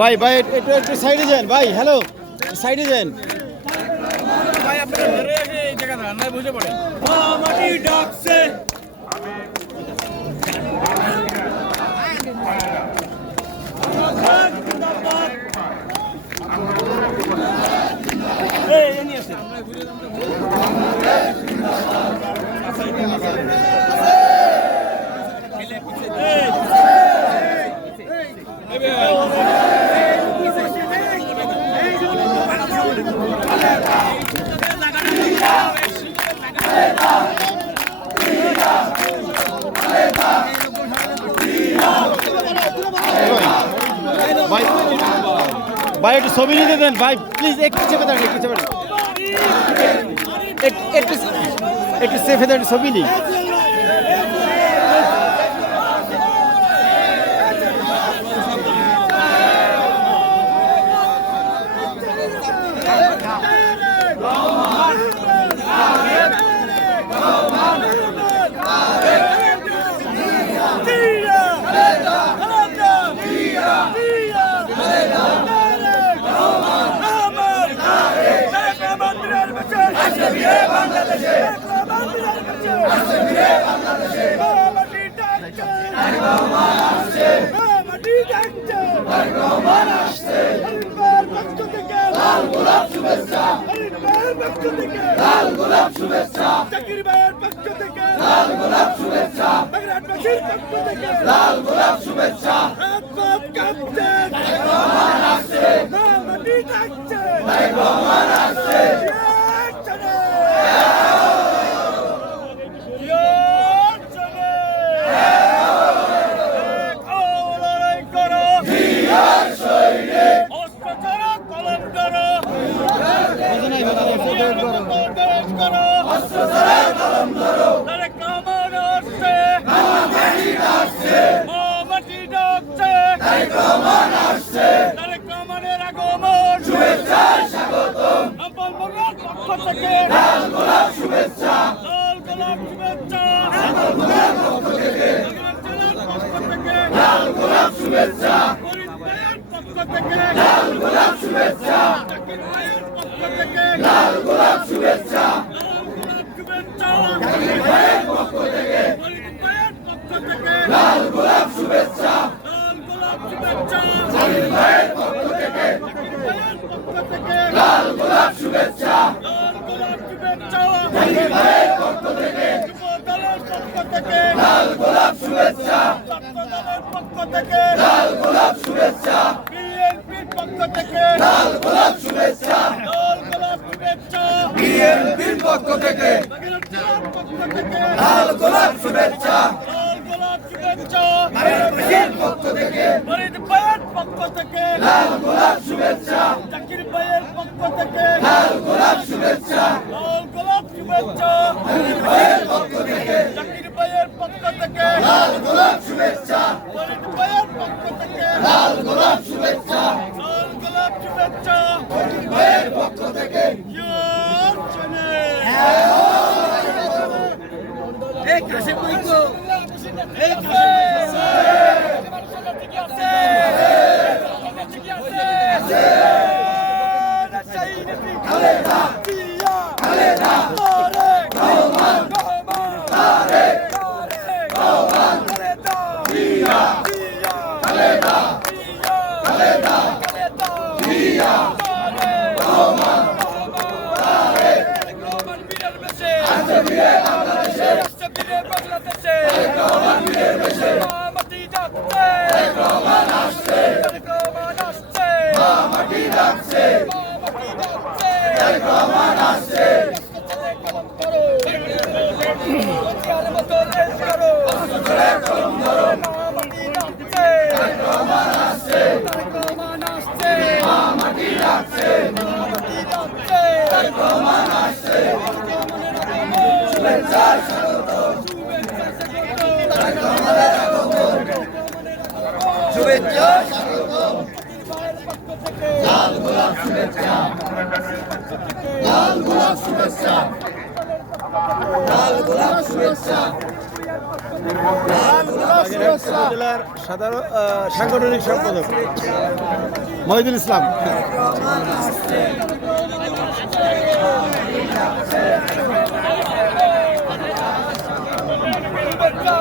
ভাই ভাই একটু একটু সাইডে যান ভাই। হ্যালো, সাইডে যান ভাই। আপনারা ধরে এই জায়গা না বুঝে পড়ে মাটি ডাকছে। ভাই ভাই একটু ছবি নিতে দেন ভাই প্লিজ। একটু চেপে দাঁড়ান, একটু চেপে একটু একটু চেপে দাঁড়ান, ছবি নিই। লাল গোলাপ শুভেচ্ছা, জাকির ভাইয়ের পক্ষ থেকে লাল গোলাপ শুভেচ্ছা, বাগেরহাটবাসীর পক্ষ থেকে লাল গোলাপ শুভেচ্ছা। হাত পাত কাঁপছে, রহমান আসছে, মাটি ডাকছে, রহমান আসছে। লাল গোলাপ শুভেচ্ছা, লাল গোলাপ শুভেচ্ছা, লাল গোলাপ শুভেচ্ছা, লাল গোলাপ শুভেচ্ছা, লাল গোলাপ শুভেচ্ছা, লাল গোলাপ শুভেচ্ছা, ভাইয়ের পক্ষ থেকে লাল গোলাপ শুভেচ্ছা, ভাইয়ের পক্ষ থেকে লাল গোলাপ শুভেচ্ছা, লাল গোলাপ শুভেচ্ছা, বিএনপির পক্ষ থেকে লাল গোলাপ শুভেচ্ছা, বিএনপির পক্ষ থেকে লাল গোলাপ শুভেচ্ছা, বাগেরহাটবাসীর পক্ষ থেকে পক্ষ থেকে লাল গোলাপ শুভেচ্ছা, জাকির ভাইয়ের পক্ষ থেকে লাল গোলাপ শুভেচ্ছা, লাল গোলাপ শুভেচ্ছা, জাকির ভাইয়ের পক্ষ থেকে জাকির ভাইয়ের পক্ষ থেকে লাল গোলাপ শুভেচ্ছা, ভাইয়ের পক্ষ থেকে লাল গোলাপ শুভেচ্ছা, লাল গোলাপ শুভেচ্ছা, ভাইয়ের পক্ষ থেকে এই কাছে কইতো এই শুভেচ্ছা লাল গোলাপ শুভেচ্ছা, লাল গোলাপ শুভেচ্ছা, লাল গোলাপ শুভেচ্ছা, জেলার সাধারণ সাংগঠনিক সম্পাদক মহিদুল ইসলাম। শুভেচ্ছা